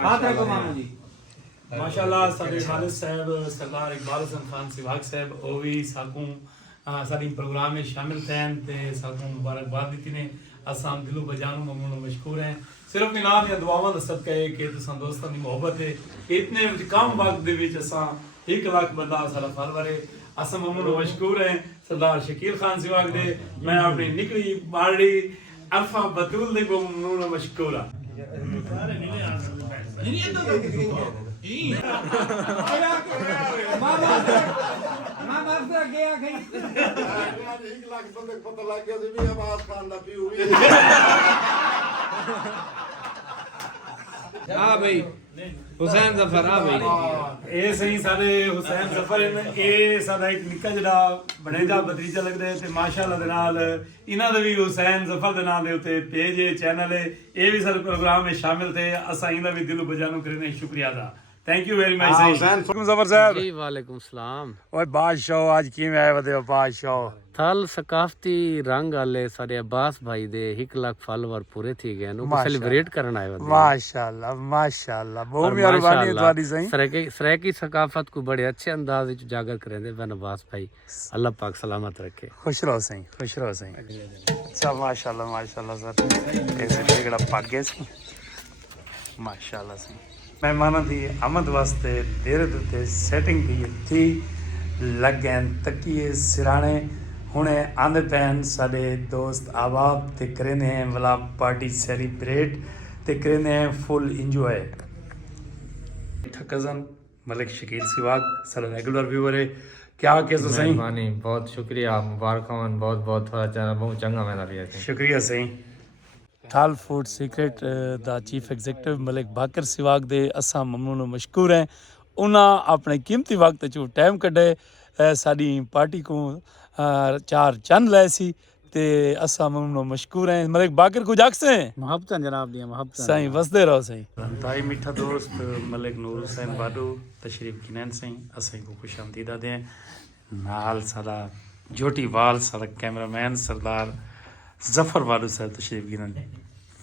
हाथ रखो मामू जी। माशाअल्लाह साडे खालिद साहब सरदार इकबाल हसन खान सिवाग साहब ਉਹ ਵੀ ਸਾਕੂ ਸਾਡੀ ਪ੍ਰੋਗਰਾਮ ਵਿੱਚ ਸ਼ਾਮਿਲ ਥੈਨ ਤੇ ਸਾਕੂ ਮੁਬਾਰਕਬਾਦ ਦਿੱਤੀ ਨੇ ਅਸਾਂ ਦਿਲੋਂ ਬਜਾਨੋਂ ਮਮਨੂਨ ਮਸ਼ਕੂਰ ਹੈ ਸਿਰਫ ਇਨਾਮ ਦੀਆਂ ਦੁਆਵਾਂ ਦਾ ਸਦਕਾ ਹੈ ਕਿ ਤੁਸੀਂ ਦੋਸਤਾਂ ਦੀ ਮੁਹੱਬਤ ਹੈ ਇਤਨੇ ਕਮ ਵਕਤ ਦੇ ਵਿੱਚ ਅਸਾਂ 1 ਲੱਖ ਬੰਦਾ ਸਾਡਾ ਫਾਲੋਅਰ ਅਸਾਂ ਮਮਨੂਨ ਮਸ਼ਕੂਰ ਹੈ ਸਰਦਾਰ ਸ਼ਕੀਲ ਖਾਨ ਸਿਵਾਗ ਦੇ ਮੈਂ ਆਪਣੀ ਨਿਕਲੀ ਬਾੜੀ ਅਲਫਾ ਬਤੂਲ ਦੇ ਮਮਨੂਨ ਮਸ਼ਕੂਰ ਹਾਂ हुसैन जफर ਇਹ ਸਹੀ ਸਾਡੇ ਹੁਸੈਨ ਜ਼ਫਰ ਇਹ ਸਾਡਾ ਇੱਕ ਨਿੱਕਾ ਜਿਹੜਾ ਬਣੇਜਾ ਬਦਰੀਜਾ ਲੱਗਦਾ ਹੈ ਤੇ ਮਾਸ਼ਾਅੱਲਾ ਦੇ ਨਾਲ ਇਹਨਾਂ ਦਾ ਵੀ ਹੁਸੈਨ ਜ਼ਫਰ ਦੇ ਨਾਮ ਦੇ ਉੱਤੇ ਪੇਜ ਹੈ ਚੈਨਲ ਹੈ ਇਹ ਵੀ ਸਾਡੇ ਪ੍ਰੋਗਰਾਮ ਵਿੱਚ ਸ਼ਾਮਿਲ ਥੇ ਅਸਾਂ ਇਹਦਾ ਵੀ ਦਿਲੋਂ ਬਜਾਨੋਂ ਕਰਨੇ ਸ਼ੁਕਰੀਆ ਦਾ thank you very much Hussain Zafar Sahib ji वालेकुम सलाम ਓਏ ਬਾਦਸ਼ਾਹ ਅੱਜ ਕਿਵੇਂ ਆਏ ਵਦੇ ਬਾਦਸ਼ਾਹ थल सकाफती रंग वाले सारे अब्बास भाई दे 1 लाख फॉलोवर पूरे थी गए नु सेलिब्रेट करना है माशाल्लाह बहुत मेहरबानी है तुम्हारी सही सरायकी सकाफत को बड़े अच्छे अंदाज विच उजागर करेंदे बन अब्बास भाई अल्लाह पाक सलामत रखे खुश रहो सही अच्छा माशाल्लाह सर ऐसे टिकड़ा पागे सी माशाल्लाह सही ਮਹਿਮਾਨਾਂ ਦੀ ਆਮਦ ਵਾਸਤੇ ਦੇਰ ਦੇ ਉੱਤੇ ਸੈਟਿੰਗ ਵੀ ਇੱਥੇ ਲੱਗ ਗਏ ਤਕੀਏ ਸਿਰਾਣੇ ਹੁਣੇ ਆਂਦੇ ਪੈਨ ਸਾਡੇ ਦੋਸਤ ਆਬਾਬ ਤੇ ਕਰਨੇ ਹੈ ਵਾਲਾ ਪਾਰਟੀ ਸੈਲੀਬ੍ਰੇਟ ਤੇ ਕਰਨੇ ਹੈ full enjoy cousin Malik Shakeel सिवाग सारा रेगुलर व्यूअर है क्या कैसे सही मेहरबानी बहुत शुक्रिया मुबारक बहुत बहुत थोड़ा चैनल बहुत चंगा मेरा भी है शुक्रिया सही थाल फूड सीक्रेट ਦਾ ਚੀਫ ਐਗਜ਼ੀਕਟਿਵ ਮਲਿਕ ਬਾਕਰ ਸਿਵਾਗ ਦੇ ਅਸਾਂ ਮਮਨੂਨ ਮਸ਼ਕੂਰ ਹੈ ਉਹਨਾਂ ਆਪਣੇ ਕੀਮਤੀ ਵਕਤ ਚੋਂ ਟਾਈਮ ਕੱਢੇ ਸਾਡੀ ਪਾਰਟੀ ਕੋ ਚਾਰ ਚੰਨ ਲੈ ਸੀ ਤੇ ਅਸਾਂ ਮਮਨੂਨ ਮਸ਼ਕੂਰ ਹੈ ਮਲਿਕ ਬਾਕਰ ਕੁਝ ਅਕਸੇ मोहब्बत जनाब दी मोहब्बत ਸਹੀ ਵਸਦੇ ਰਹੋ ਸਹੀ ਤਾਈ ਮਿੱਠਾ ਦੋਸਤ ਮਲਿਕ ਨੂਰ ਹੁਸੈਨ ਬਾਡੂ ਤਸ਼ਰੀਫ ਕਿਨਨ ਸਹੀ ਅਸਾਂ ਕੋ ਖੁਸ਼ ਆਮਦੀਦ ਆਦੇ हैं ਨਾਲ ਸਾਡਾ ਜੋਟੀ ਵਾਲ ਸਾਡਾ ਕੈਮਰਾਮੈਨ ਸਰਦਾਰ जफर वालू साहब तशरीफ गिनन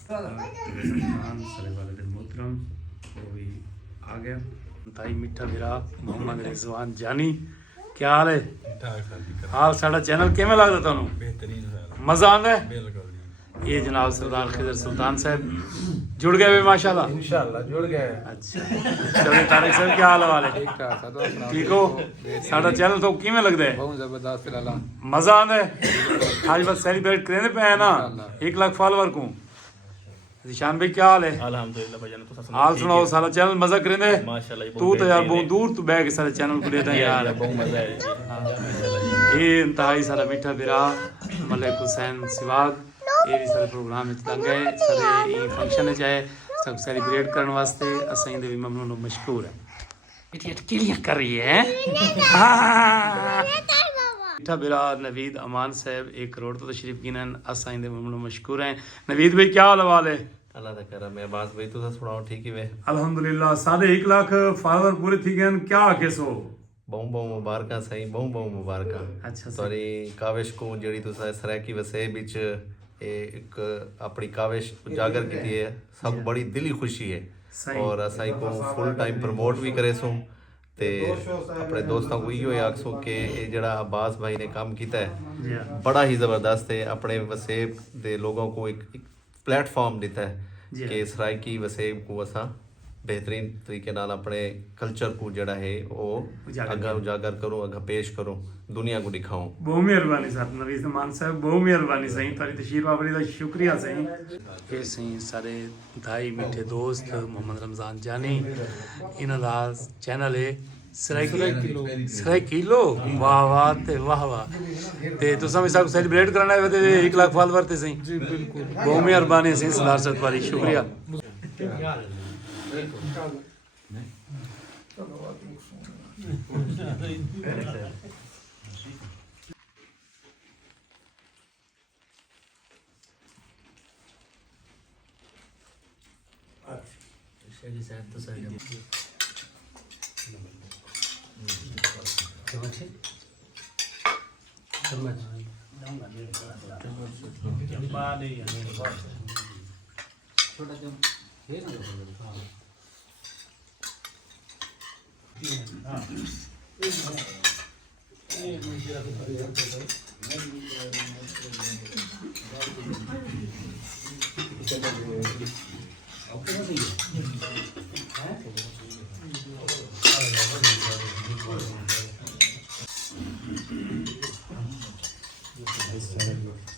सारे वालिद मोहतरम वो भी आ गया ताई मिठा बिरा मोहम्मद रिजवान जानी क्या हाल है हाल साडा चैनल किवें लगदा तुहानू बेहतरीन मजा आंदा है बिल्कुल ये जनाब सरदार खिदर सुल्तान साहब जुड़ गए वे माशाल्लाह इंशाल्लाह जुड़ गए अच्छा चलो तारिक साहब क्या हाल वाले ठीक हो साडा चैनल तो किवें लगदा है बहुत जबरदस्त लाला मजा आंदा है आज बस सेलिब्रेट करेंदे पे है ना 1 लाख फॉलोवर को निशान भाई क्या हाल है अल्हम्दुलिल्लाह भाईजान तो हाल सुनाओ सारा चैनल मजा करेंदे माशाल्लाह तू तो यार बहुत दूर तू बैठ के सारे चैनल को लेता है यार बहुत मजा है ये इंतहाई सारा मीठा बिरा मलिक हुसैन सिवाग ये भी सारे प्रोग्राम में लग गए सारे ये फंक्शन है चाहे सब सेलिब्रेट करने वास्ते असां दे भी ममनून मशकूर है इडियट किलियां कर रही है मिठा बिरा नवीद अमान साहब 1 करोड़ तो तशरीफ गिनन असां दे ममनून मशकूर हैं नवीद भाई क्या हाल है अल्लाह दा करम है अब्बास भाई तो सुनाओ ठीक ही वे अल्हम्दुलिल्लाह साढ़े 1 लाख फॉलोअर पूरे थी गए क्या केसो बहुत मुबारक सही बहुत मुबारक अच्छा सॉरी काविश को जेडी तुसा सरायकी वसे विच एक अपनी काविश उजागर की है सब बड़ी दिली खुशी है और असाई को फुल टाइम प्रमोट भी करे सो ਤੇ ਆਪਣੇ ਦੋਸਤਾਂ को इहो आखसो कि ਇਹ ਜਿਹੜਾ अब्बास भाई ने काम किया है बड़ा ही ज़बरदस्त है अपने वसेब दे लोगों को एक प्लेटफॉर्म दिता है कि सरायकी वसेब को असा बेहतरीन तरीके नाल अपने कल्चर को जड़ा है वो अगा उजागर करो अगा पेश करो दुनिया को दिखाओ बहुत मेहरबानी सर नवीद मान साहब बहुत मेहरबानी सही तारी तशरीफ आवरी दा शुक्रिया सही ये सही सारे धाई मीठे दोस्त मोहम्मद रमजान जानी इन्हां दा चैनल है सराय किलो वाह वाह ते वाह ते तुसां भी सब सेलिब्रेट करना है ते 1 लाख फॉलोअर ते सही जी बिल्कुल बहुत मेहरबानी सही सरदार साहब वाली शुक्रिया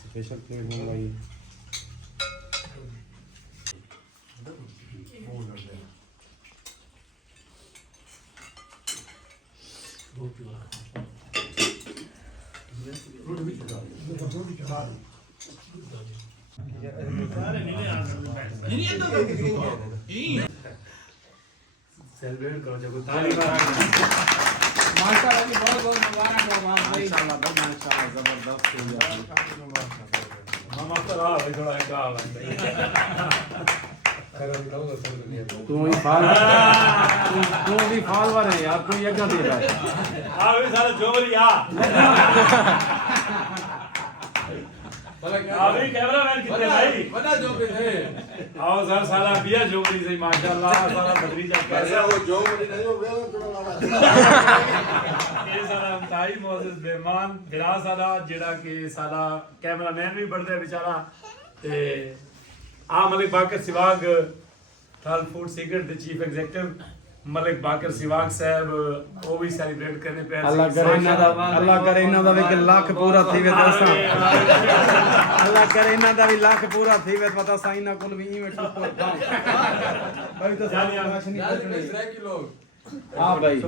स्पेशल प्लेट मंगवाई सेलिब्रेट करो जब ताली माशाल्लाह जी बहुत बहुत मुबारक हो भाई माशाल्लाह जबरदस्त हम आपका रहा भाई थोड़ा एक रहा भाई तू ही फॉलोवर है यार तू ये क्या दे रहा है आ भी सारा जोबरी आ अभी कैमरामैन कितने भाई बड़ा जो भी है आओ सर सारा बिया जोबरी से माशाल्लाह सारा भतीजा कैसा वो जो नहीं हो गया थोड़ा वाला ਇਹ ਸਾਡਾ ਅੰਤਾਈ ਮੌਜੂਦ ਬੇਮਾਨ ਜਿਹੜਾ ਸਾਡਾ ਜਿਹੜਾ ਕਿ ਸਾਡਾ ਕੈਮਰਾਮੈਨ ਵੀ ਬਣਦਾ ਵਿਚਾਰਾ ਤੇ ਆ ਮਲਿਕ ਬਾਕਰ ਸਿਵਾਗ ਥਲ ਫੂਡ ਸੀਕ੍ਰੇਟ ਦੇ ਚੀਫ ਐਗਜ਼ੀਕਟਿਵ ਮਲਿਕ ਬਾਕਰ ਸਿਵਾਗ ਸਾਹਿਬ ਉਹ ਵੀ ਸੈਲੀਬ੍ਰੇਟ ਕਰਨੇ ਪਏ अल्लाह करे इन्हां दा भी लाख पूरा थी वे दोस्तां अल्लाह करे इन्हां दा भी लाख पूरा थी वे पता साईं ना कुल भी इवेंट को भाई तो सारी नहीं लोग हां भाई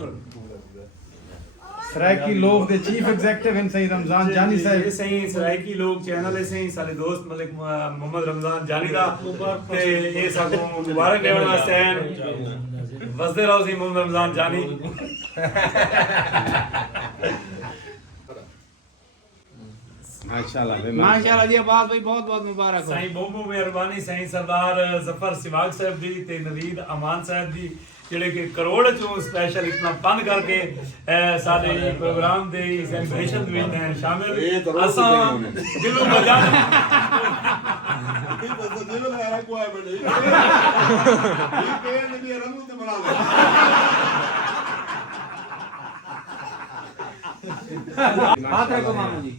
सरायकी लोग दे चीफ एग्जीक्यूटिव हैं सही रमजान जानी साहब ਇਹ ਸਹੀ ਸਰਾਇਕੀ ਲੋਕ ਚੈਨਲ ਹੈ ਸਹੀ ਸਾਡੇ ਦੋਸਤ ਮਲਿਕ ਮੁਹੰਮਦ ਰਮਜ਼ਾਨ ਜਾਨੀ ਦਾ ਤੇ ਇਹ ਸਾਨੂੰ ਮੁਬਾਰਕ ਦੇਣ ਵਾਸਤੇ ਆਏ ਵਸਦੇ ਰਹੋ ਸੀ ਮੁਹੰਮਦ ਰਮਜ਼ਾਨ ਜਾਨੀ माशाल्लाह जी आवाज भाई बहुत बहुत मुबारक हो ਸਾਈਂ ਬਹੁਤ ਮਿਹਰਬਾਨੀ ਸਾਈਂ ਸਰਦਾਰ ਜ਼ਫਰ ਸਿਵਾਗ ਸਾਹਿਬ ਦੀ ਤੇ ਨਵੀਦ ਅਮਾਨ ਸਾਹਿਬ ਦੀ ਜਿਹੜੇ ਕਿ ਕਰੋੜ ਚੋਂ ਸਪੈਸ਼ਲ ਇਤਨਾ ਪੰਨ ਕਰਕੇ ਸਾਡੇ ਪ੍ਰੋਗਰਾਮ ਦੇ ਸੈਲੀਬ੍ਰੇਸ਼ਨ ਦੇ ਵਿੱਚ ਹੈ ਸ਼ਾਮਿਲ ਅਸਾਂ ਦਿਲੋਂ ਮਜਾਨ ये तो दिल में आया कोई बड़े ये के नबी रंग ते बना ले हाथ रखो मामू जी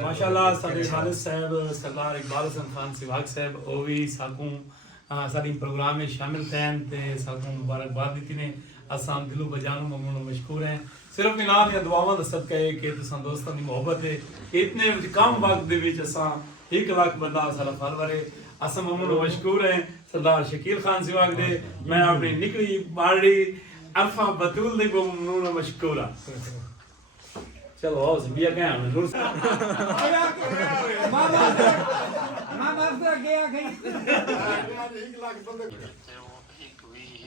ਮਾਸ਼ਾਅੱਲਾ ਸਾਡੇ ਖਾਲਿਦ ਸਾਹਿਬ ਸਰਦਾਰ ਇਕਬਾਲ ਹਸਨ ਖਾਨ ਸਿਵਾਗ ਸਾਹਿਬ ਉਹ ਵੀ ਸਾਕੂ ਸਾਡੀ ਪ੍ਰੋਗਰਾਮ ਵਿੱਚ ਸ਼ਾਮਿਲ ਥੈਨ ਤੇ ਸਾਕੂ ਮੁਬਾਰਕਬਾਦ ਦਿੱਤੀ ਨੇ ਅਸਾਂ ਦਿਲੋਂ ਬਜਾਨੋਂ ਮਮਨੂਨ ਮਸ਼ਕੂਰ ਹੈ ਸਿਰਫ ਇਨਾਮ ਦੀਆਂ ਦੁਆਵਾਂ ਦਾ ਸਦਕਾ ਹੈ ਕਿ ਤੁਸੀਂ ਦੋਸਤਾਂ ਦੀ ਮੁਹੱਬਤ ਹੈ ਇਤਨੇ ਕਮ ਵਕਤ ਦੇ ਵਿੱਚ ਅਸਾਂ 1 ਲੱਖ ਬੰਦਾ ਸਾਡਾ ਫਾਲੋਅਰ ਹੈ ਅਸਾਂ ਮਮਨੂਨ ਮਸ਼ਕੂਰ ਹੈ ਸਰਦਾਰ ਸ਼ਕੀਲ ਖਾਨ ਸਿਵਾਗ ਦੇ ਮੈਂ ਆਪਣੀ ਨਿਕਲੀ ਬਾੜੀ ਅਲਫਾ ਬਤੂਲ ਦੇ ਮਮਨੂਨ ਮਸ਼ਕੂਰ ਹਾਂ चलो आओ से बिया गया मैं दूर मामा से गया कहीं 1 लाख बंदे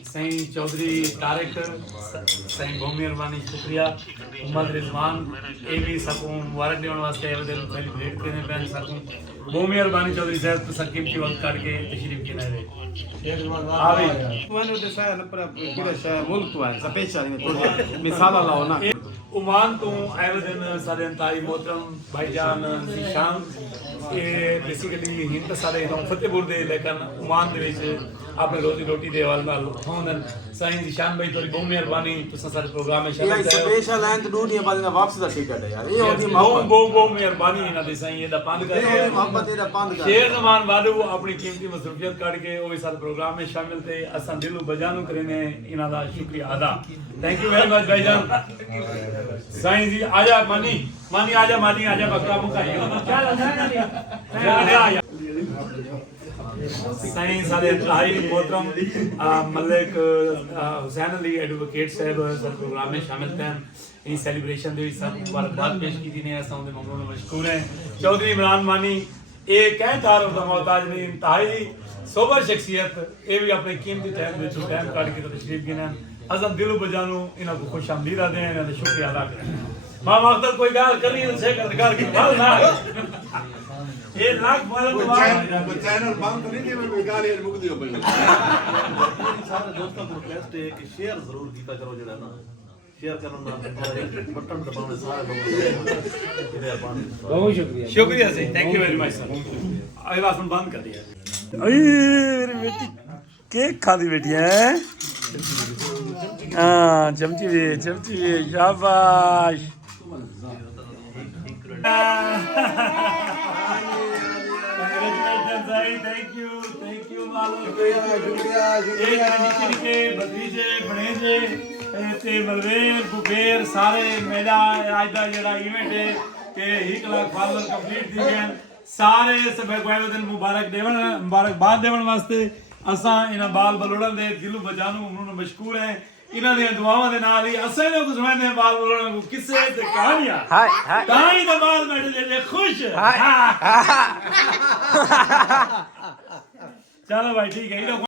सही चौधरी तारिक सही बहुत मेहरबानी शुक्रिया मोहम्मद रिजवान ये भी सकूं मुबारक देने वास्ते आए दिन सेलिब्रेट करने पे सकूं बहुत मेहरबानी चौधरी साहब तो सकीम की वक्त काट के तशरीफ के लाए आ भी वानो दे साया पर किले शाय मुल्क तो है स्पेशल में मिसाल लाओ ना ओमान तो आए दिन सारे अंताई मोहतरम भाईजान जीशान ये बेसिकली हिंद सारे फतेहपुर दे लेकिन ओमान दे विच अपने रोजी रोटी दे वाल नाल होंदन साईं जीशान भाई थोड़ी बहुत मेहरबानी तुसा सारे प्रोग्राम में शामिल ये स्पेशल है तो दुनिया बाद में वापस दा टिकट है यार ये होती बहुत मेहरबानी इना दे साईं ये दा पांद कर मोहब्बत एदा पांद कर शेर जमान वालू अपनी कीमती मसरूफियत काट के वो सारे प्रोग्राम में शामिल थे असन दिलो बजानू करने इना दा शुक्रिया अदा थैंक यू वेरी मच भाईजान साईं जी आजा मानी आजा बकरा मुका क्या आया साईं सारे भाई मोहतरम मलिक हुसैन अली एडवोकेट साहब सर प्रोग्राम में शामिल थे इस सेलिब्रेशन दे सब मुबारकबाद पेश की ने असां दे ममनून मशकूर हैं चौधरी इमरान मानी ये कह तारुफ दा मोहताज नहीं इंतहाई सोबर शख्सियत ये भी अपने कीमती टाइम दे टाइम काट के तशरीफ गिने असां दिलो बजानू इना को खुश आमदीद दें इना दा शुक्रिया अदा करें मामा अख्तर कोई गाल करनी है से कर के बाल ना ये लाख तो चैनल बंद नहीं थे मैं गाली मुक दियो पहले सारे दोस्तों को रिक्वेस्ट है कि शेयर जरूर कीता करो जेड़ा ना शेयर करना बटन दबाने सारे लोग बहुत शुक्रिया शुक्रिया सही thank you very much sir अगला फोन बंद कर दिया अरे मेरी बेटी केक खा दी बेटी है हाँ चमची भी शाबाश थैंक यू निके भतीजे भणेजे ते बलवेर बुबेर सारे मेरा आज का जेड़ा इवेंट है कि 1 लाख फॉलोअर कंप्लीट थी गए सारे दिन मुबारकबाद देवन वास्ते असा इन्हां बाल बलोड़न दे दिलों बजानू उन्होंने मशकूर है इन्हां दी दुआवां दे नाल ही असें लोग सुनाने बाल बलोड़न को किस्से ते कहानियां ताई दा बाल बैठे जे खुश चलो भाई ठीक है।